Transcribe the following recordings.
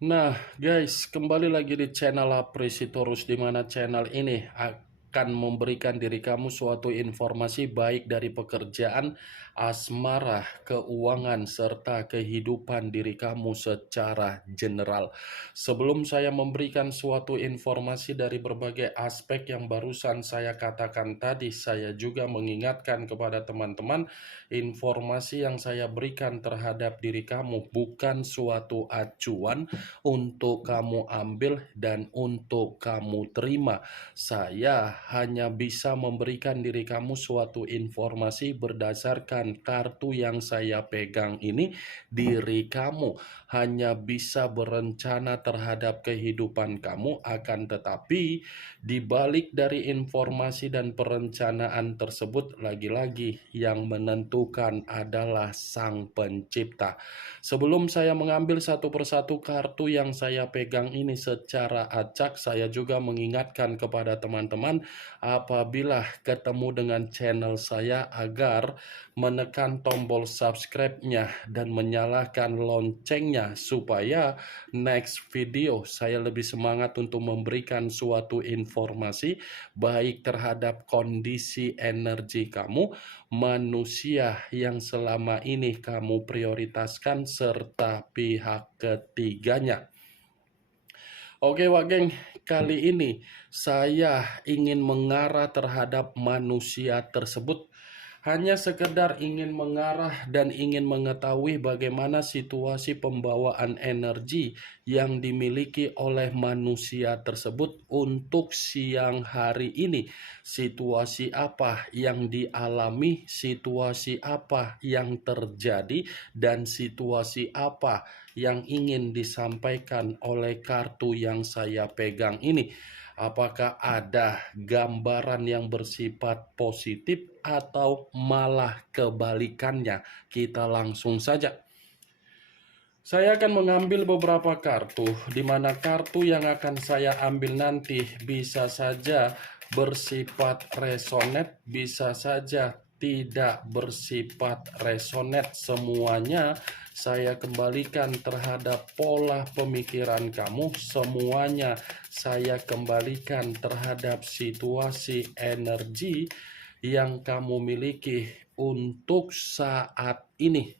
Nah, guys, kembali lagi di channel Apresitorus, di mana channel ini akan memberikan diri kamu suatu informasi baik dari pekerjaan, asmara, keuangan, serta kehidupan diri kamu secara general. Sebelum saya memberikan suatu informasi dari berbagai aspek yang barusan saya katakan tadi, saya juga mengingatkan kepada teman-teman, informasi yang saya berikan terhadap diri kamu bukan suatu acuan untuk kamu ambil dan untuk kamu terima. Saya hanya bisa memberikan diri kamu suatu informasi berdasarkan kartu yang saya pegang ini. Diri kamu hanya bisa berencana terhadap kehidupan kamu, akan tetapi di balik dari informasi dan perencanaan tersebut, lagi-lagi yang menentukan adalah Sang Pencipta. Sebelum saya mengambil satu persatu kartu yang saya pegang ini secara acak, saya juga mengingatkan kepada teman-teman apabila ketemu dengan channel saya agar menekan tombol subscribe-nya dan menyalakan loncengnya supaya next video saya lebih semangat untuk memberikan suatu informasi baik terhadap kondisi energi kamu, manusia yang selama ini kamu prioritaskan, serta pihak ketiganya. Oke Wak Geng, kali ini saya ingin mengarah terhadap manusia tersebut. Hanya sekedar ingin mengarah dan ingin mengetahui bagaimana situasi pembawaan energi yang dimiliki oleh manusia tersebut untuk siang hari ini. Situasi apa yang dialami, situasi apa yang terjadi, dan situasi apa yang ingin disampaikan oleh kartu yang saya pegang ini. Apakah ada gambaran yang bersifat positif atau malah kebalikannya? Kita langsung saja. Saya akan mengambil beberapa kartu, di mana kartu yang akan saya ambil nanti bisa saja bersifat resonate, bisa saja tidak bersifat resonate. Semuanya saya kembalikan terhadap pola pemikiran kamu, semuanya saya kembalikan terhadap situasi energi yang kamu miliki untuk saat ini.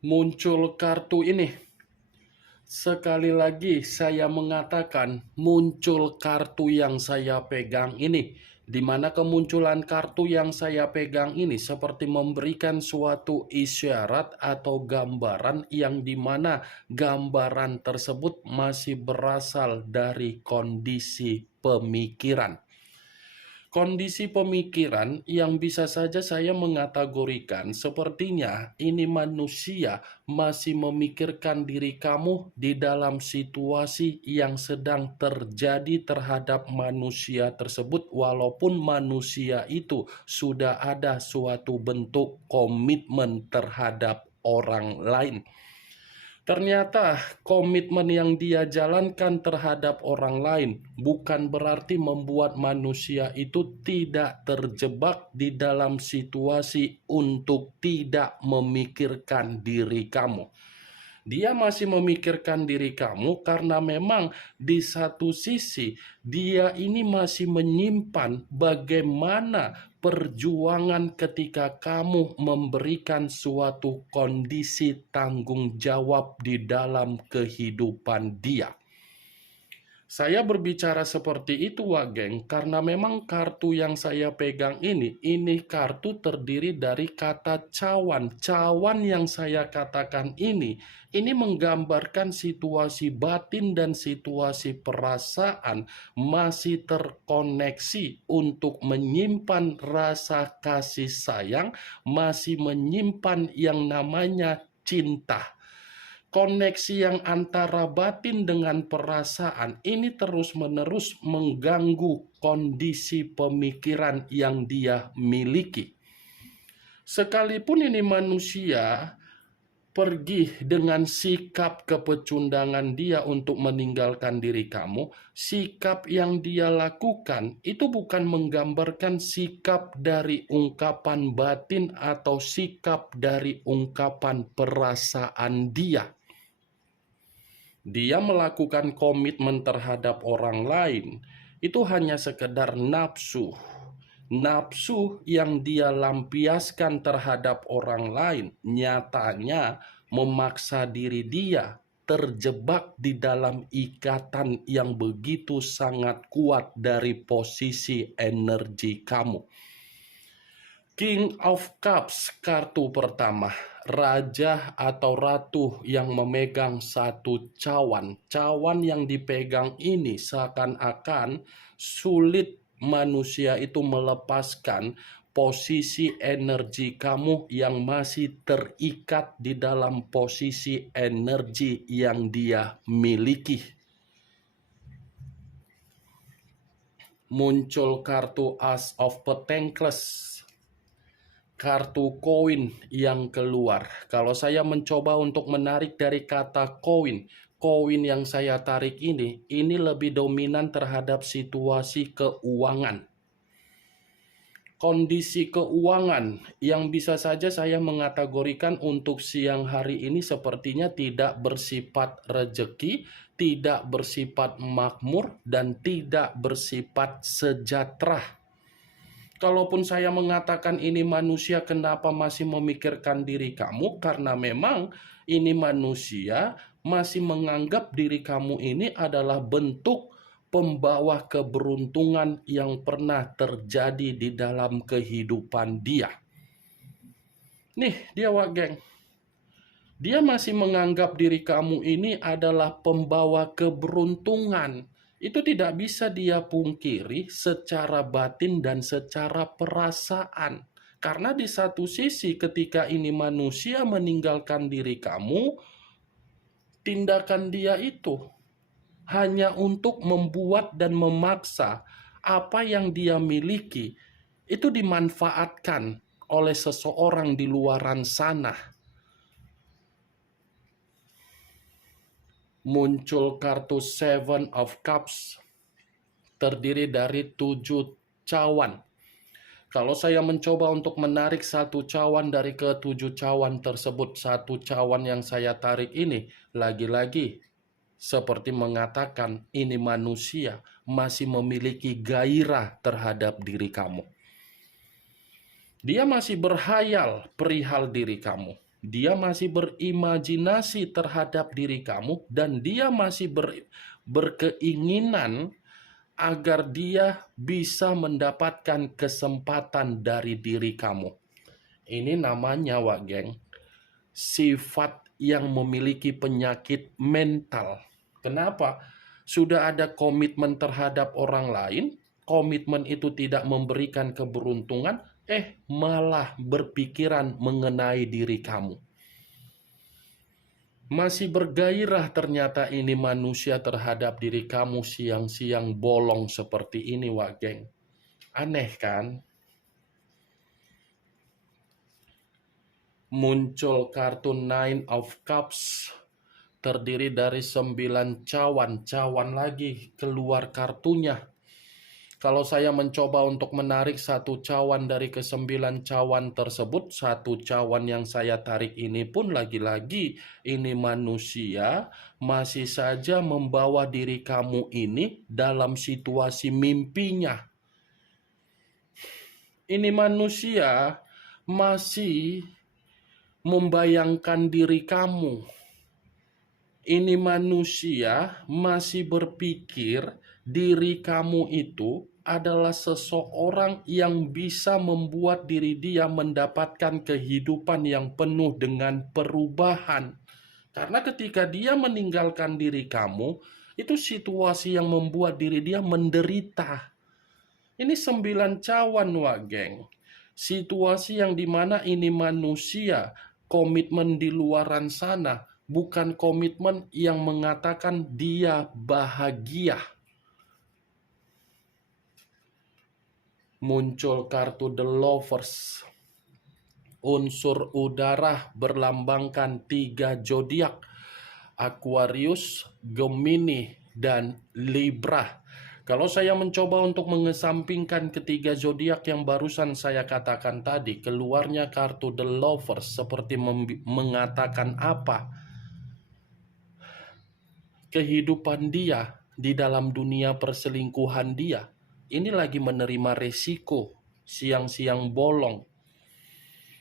Muncul kartu ini. Sekali lagi saya mengatakan muncul kartu yang saya pegang ini, di mana kemunculan kartu yang saya pegang ini seperti memberikan suatu isyarat atau gambaran yang dimana gambaran tersebut masih berasal dari kondisi pemikiran. Kondisi pemikiran yang bisa saja saya mengategorikan sepertinya ini manusia masih memikirkan diri kamu di dalam situasi yang sedang terjadi terhadap manusia tersebut, walaupun manusia itu sudah ada suatu bentuk komitmen terhadap orang lain. Ternyata komitmen yang dia jalankan terhadap orang lain bukan berarti membuat manusia itu tidak terjebak di dalam situasi untuk tidak memikirkan diri kamu. Dia masih memikirkan diri kamu karena memang di satu sisi dia ini masih menyimpan bagaimana perjuangan ketika kamu memberikan suatu kondisi tanggung jawab di dalam kehidupan dia. Saya berbicara seperti itu, Wak Geng, karena memang kartu yang saya pegang ini kartu terdiri dari kata cawan. Cawan yang saya katakan ini menggambarkan situasi batin dan situasi perasaan masih terkoneksi untuk menyimpan rasa kasih sayang, masih menyimpan yang namanya cinta. Koneksi yang antara batin dengan perasaan ini terus-menerus mengganggu kondisi pemikiran yang dia miliki. Sekalipun ini manusia pergi dengan sikap kepecundangan dia untuk meninggalkan diri kamu, sikap yang dia lakukan itu bukan menggambarkan sikap dari ungkapan batin atau sikap dari ungkapan perasaan dia. Dia melakukan komitmen terhadap orang lain, itu hanya sekedar nafsu. Nafsu yang dia lampiaskan terhadap orang lain nyatanya memaksa diri dia terjebak di dalam ikatan yang begitu sangat kuat dari posisi energi kamu. King of Cups, kartu pertama, raja atau ratu yang memegang satu cawan. Cawan yang dipegang ini seakan-akan sulit manusia itu melepaskan posisi energi kamu yang masih terikat di dalam posisi energi yang dia miliki. Muncul kartu Ace of Pentacles, kartu koin yang keluar. Kalau saya mencoba untuk menarik dari kata koin, koin yang saya tarik ini lebih dominan terhadap situasi keuangan. Kondisi keuangan yang bisa saja saya mengategorikan untuk siang hari ini sepertinya tidak bersifat rejeki, tidak bersifat makmur, dan tidak bersifat sejahtera. Kalaupun saya mengatakan ini manusia, kenapa masih memikirkan diri kamu? Karena memang ini manusia masih menganggap diri kamu ini adalah bentuk pembawa keberuntungan yang pernah terjadi di dalam kehidupan dia. Nih, dia geng. Dia masih menganggap diri kamu ini adalah pembawa keberuntungan. Itu tidak bisa dia pungkiri secara batin dan secara perasaan. Karena di satu sisi ketika ini manusia meninggalkan diri kamu, tindakan dia itu hanya untuk membuat dan memaksa apa yang dia miliki itu dimanfaatkan oleh seseorang di luaran sana. Muncul kartu Seven of Cups, terdiri dari 7 cawan. Kalau saya mencoba untuk menarik satu cawan dari ke-7 cawan tersebut, satu cawan yang saya tarik ini lagi-lagi seperti mengatakan ini manusia masih memiliki gairah terhadap diri kamu. Dia masih berhayal perihal diri kamu. Dia masih berimajinasi terhadap diri kamu dan dia masih berkeinginan agar dia bisa mendapatkan kesempatan dari diri kamu. Ini namanya, geng, sifat yang memiliki penyakit mental. Kenapa? Sudah ada komitmen terhadap orang lain, komitmen itu tidak memberikan keberuntungan, malah berpikiran mengenai diri kamu. Masih bergairah ternyata ini manusia terhadap diri kamu siang-siang bolong seperti ini, geng. Aneh kan? Muncul kartu Nine of Cups, terdiri dari 9 cawan. Cawan lagi keluar kartunya. Kalau saya mencoba untuk menarik satu cawan dari ke-9 cawan tersebut, satu cawan yang saya tarik ini pun lagi-lagi ini manusia masih saja membawa diri kamu ini dalam situasi mimpinya. Ini manusia masih membayangkan diri kamu. Ini manusia masih berpikir diri kamu itu adalah seseorang yang bisa membuat diri dia mendapatkan kehidupan yang penuh dengan perubahan. Karena ketika dia meninggalkan diri kamu, itu situasi yang membuat diri dia menderita. Ini 9 cawan, geng. Situasi yang dimana ini manusia komitmen di luaran sana, bukan komitmen yang mengatakan dia bahagia. Muncul kartu The Lovers, Unsur udara berlambangkan 3 zodiak: Aquarius, Gemini, dan Libra. Kalau saya mencoba untuk mengesampingkan ketiga zodiak yang barusan saya katakan tadi, keluarnya kartu The Lovers seperti mengatakan apa? Kehidupan dia di dalam dunia perselingkuhan dia ini lagi menerima resiko siang-siang bolong.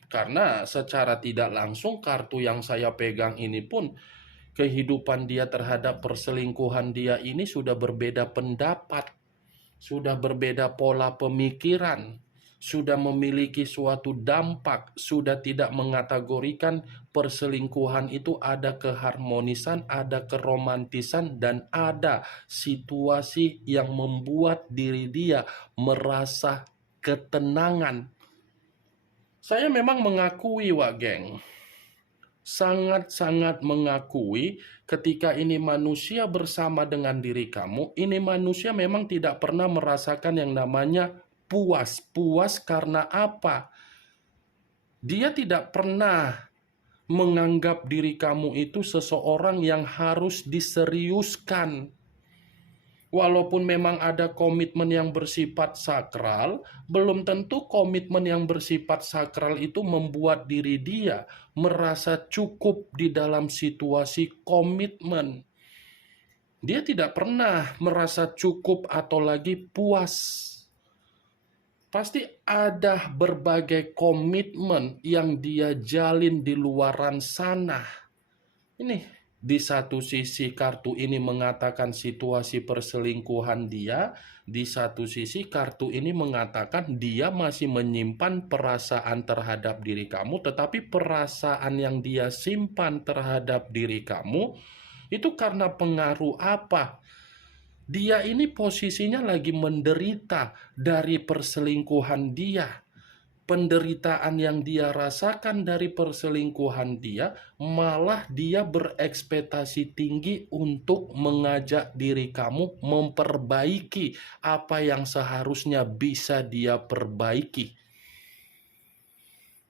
Karena secara tidak langsung kartu yang saya pegang ini pun, kehidupan dia terhadap perselingkuhan dia ini sudah berbeda pendapat, sudah berbeda pola pemikiran, sudah memiliki suatu dampak, sudah tidak mengategorikan perselingkuhan itu ada keharmonisan, ada keromantisan, dan ada situasi yang membuat diri dia merasa ketenangan. Saya memang mengakui, Wak Geng, sangat-sangat mengakui ketika ini manusia bersama dengan diri kamu, ini manusia memang tidak pernah merasakan yang namanya puas. Puas karena apa? Dia tidak pernah menganggap diri kamu itu seseorang yang harus diseriuskan. Walaupun memang ada komitmen yang bersifat sakral, belum tentu komitmen yang bersifat sakral itu membuat diri dia merasa cukup di dalam situasi komitmen. Dia tidak pernah merasa cukup atau lagi puas. Pasti ada berbagai komitmen yang dia jalin di luaran sana. Ini di satu sisi kartu ini mengatakan situasi perselingkuhan dia, di satu sisi kartu ini mengatakan dia masih menyimpan perasaan terhadap diri kamu, tetapi perasaan yang dia simpan terhadap diri kamu itu karena pengaruh apa? Dia ini posisinya lagi menderita dari perselingkuhan dia. Penderitaan yang dia rasakan dari perselingkuhan dia, malah dia berekspektasi tinggi untuk mengajak diri kamu memperbaiki apa yang seharusnya bisa dia perbaiki.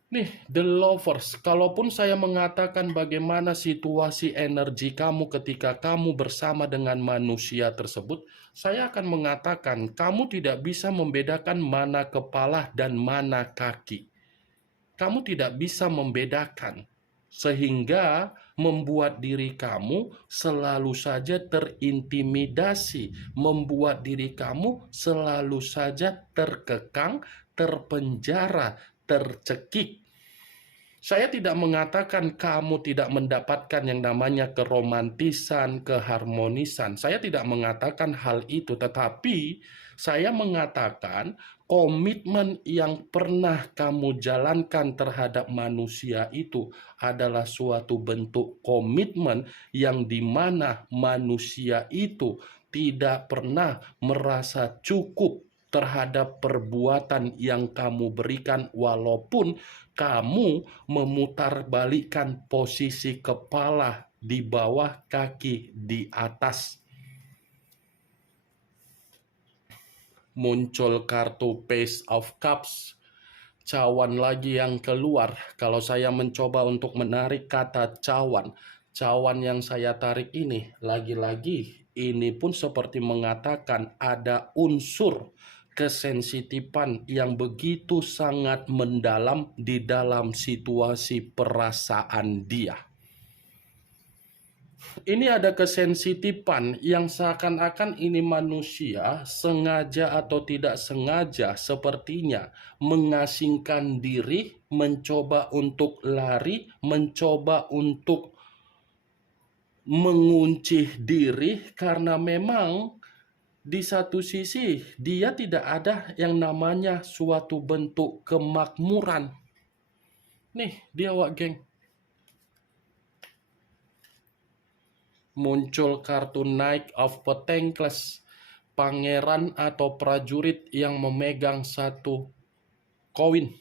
Nih, The Lovers, kalaupun saya mengatakan bagaimana situasi energi kamu ketika kamu bersama dengan manusia tersebut, saya akan mengatakan kamu tidak bisa membedakan mana kepala dan mana kaki. Kamu tidak bisa membedakan, sehingga membuat diri kamu selalu saja terintimidasi, membuat diri kamu selalu saja terkekang, terpenjara, tercekik. Saya tidak mengatakan kamu tidak mendapatkan yang namanya keromantisan, keharmonisan. Saya tidak mengatakan hal itu, tetapi saya mengatakan komitmen yang pernah kamu jalankan terhadap manusia itu adalah suatu bentuk komitmen yang dimana manusia itu tidak pernah merasa cukup terhadap perbuatan yang kamu berikan, walaupun kamu memutarbalikkan posisi kepala di bawah, kaki di atas. Muncul kartu Page of Cups, cawan lagi yang keluar. Kalau saya mencoba untuk menarik kata cawan, cawan yang saya tarik ini, lagi-lagi ini pun seperti mengatakan ada unsur kesensitifan yang begitu sangat mendalam di dalam situasi perasaan dia. Ini ada kesensitifan yang seakan-akan ini manusia sengaja atau tidak sengaja sepertinya mengasingkan diri, mencoba untuk lari, mencoba untuk mengunci diri karena memang di satu sisi dia tidak ada yang namanya suatu bentuk kemakmuran. Nih dia, Wak Geng. Muncul kartu Knight of Pentacles, pangeran atau prajurit yang memegang satu koin.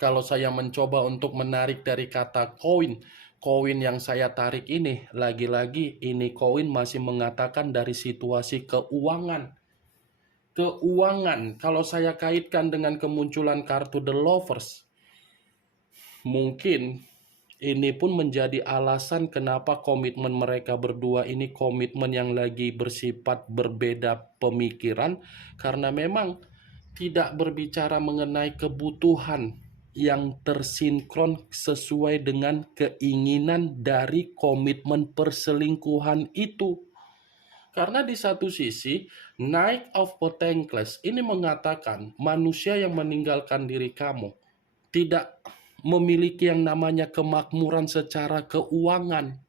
Kalau saya mencoba untuk menarik dari kata koin, koin yang saya tarik ini, lagi-lagi ini koin masih mengatakan dari situasi keuangan. Keuangan, kalau saya kaitkan dengan kemunculan kartu The Lovers, mungkin ini pun menjadi alasan kenapa komitmen mereka berdua ini komitmen yang lagi bersifat berbeda pemikiran, karena memang tidak berbicara mengenai kebutuhan yang tersinkron sesuai dengan keinginan dari komitmen perselingkuhan itu. Karena di satu sisi, Knight of Pentacles ini mengatakan manusia yang meninggalkan diri kamu tidak memiliki yang namanya kemakmuran secara keuangan.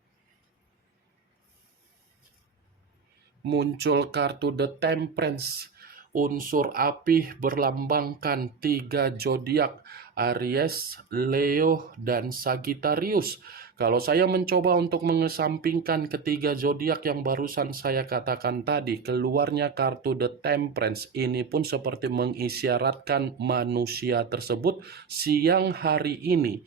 Muncul kartu The Temperance, unsur api berlambangkan 3 zodiak, Aries, Leo, dan Sagittarius. Kalau saya mencoba untuk mengesampingkan ketiga zodiak yang barusan saya katakan tadi, keluarnya kartu The Temperance ini pun seperti mengisyaratkan manusia tersebut siang hari ini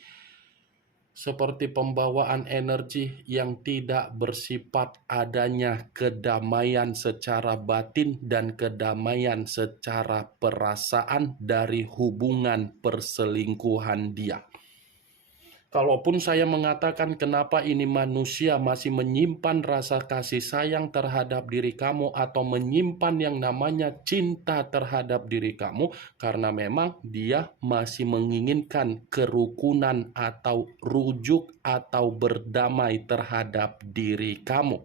seperti pembawaan energi yang tidak bersifat adanya kedamaian secara batin dan kedamaian secara perasaan dari hubungan perselingkuhan dia. Kalaupun saya mengatakan kenapa ini manusia masih menyimpan rasa kasih sayang terhadap diri kamu atau menyimpan yang namanya cinta terhadap diri kamu, karena memang dia masih menginginkan kerukunan atau rujuk atau berdamai terhadap diri kamu.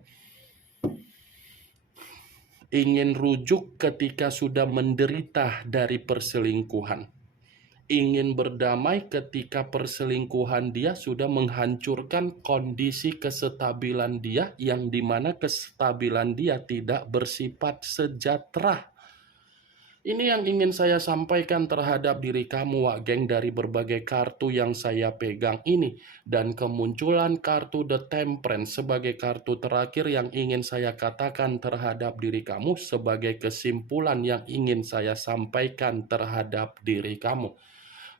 Ingin rujuk ketika sudah menderita dari perselingkuhan. Ingin berdamai ketika perselingkuhan dia sudah menghancurkan kondisi kestabilan dia, yang dimana kestabilan dia tidak bersifat sejahtera. Ini yang ingin saya sampaikan terhadap diri kamu, Wak Geng, dari berbagai kartu yang saya pegang ini. Dan kemunculan kartu The Temperance sebagai kartu terakhir yang ingin saya katakan terhadap diri kamu sebagai kesimpulan yang ingin saya sampaikan terhadap diri kamu.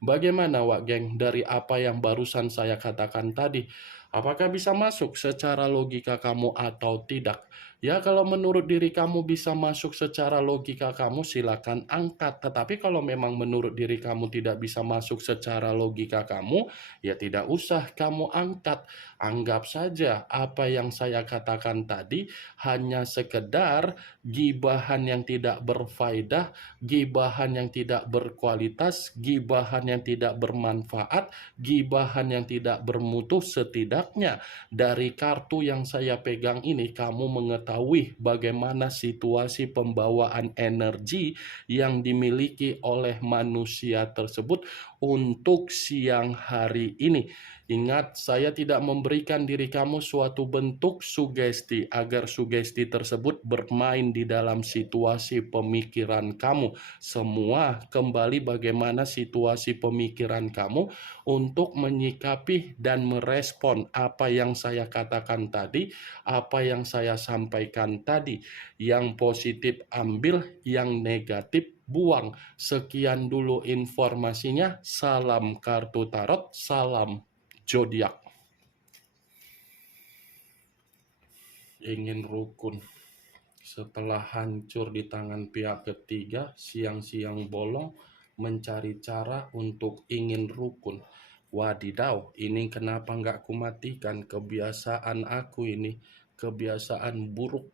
Bagaimana, Wak Geng, dari apa yang barusan saya katakan tadi? Apakah bisa masuk secara logika kamu atau tidak? Ya, kalau menurut diri kamu bisa masuk secara logika kamu, silakan angkat. Tetapi kalau memang menurut diri kamu tidak bisa masuk secara logika kamu, ya tidak usah kamu angkat. Anggap saja apa yang saya katakan tadi hanya sekedar gibahan yang tidak berfaedah, gibahan yang tidak berkualitas, gibahan yang tidak bermanfaat, gibahan yang tidak bermutu. Setidaknya dari kartu yang saya pegang ini kamu mengetahui bagaimana situasi pembawaan energi yang dimiliki oleh manusia tersebut untuk siang hari ini. Ingat, saya tidak memberikan diri kamu suatu bentuk sugesti agar sugesti tersebut bermain di dalam situasi pemikiran kamu. Semua kembali bagaimana situasi pemikiran kamu untuk menyikapi dan merespon apa yang saya katakan tadi, apa yang saya sampaikan tadi. Yang positif ambil, yang negatif buang. Sekian dulu informasinya. Salam kartu tarot, salam zodiak. Ingin rukun setelah hancur di tangan pihak ketiga, siang-siang bolong mencari cara untuk ingin rukun. Wadidaw, ini kenapa nggak kumatikan? Kebiasaan aku ini, kebiasaan buruk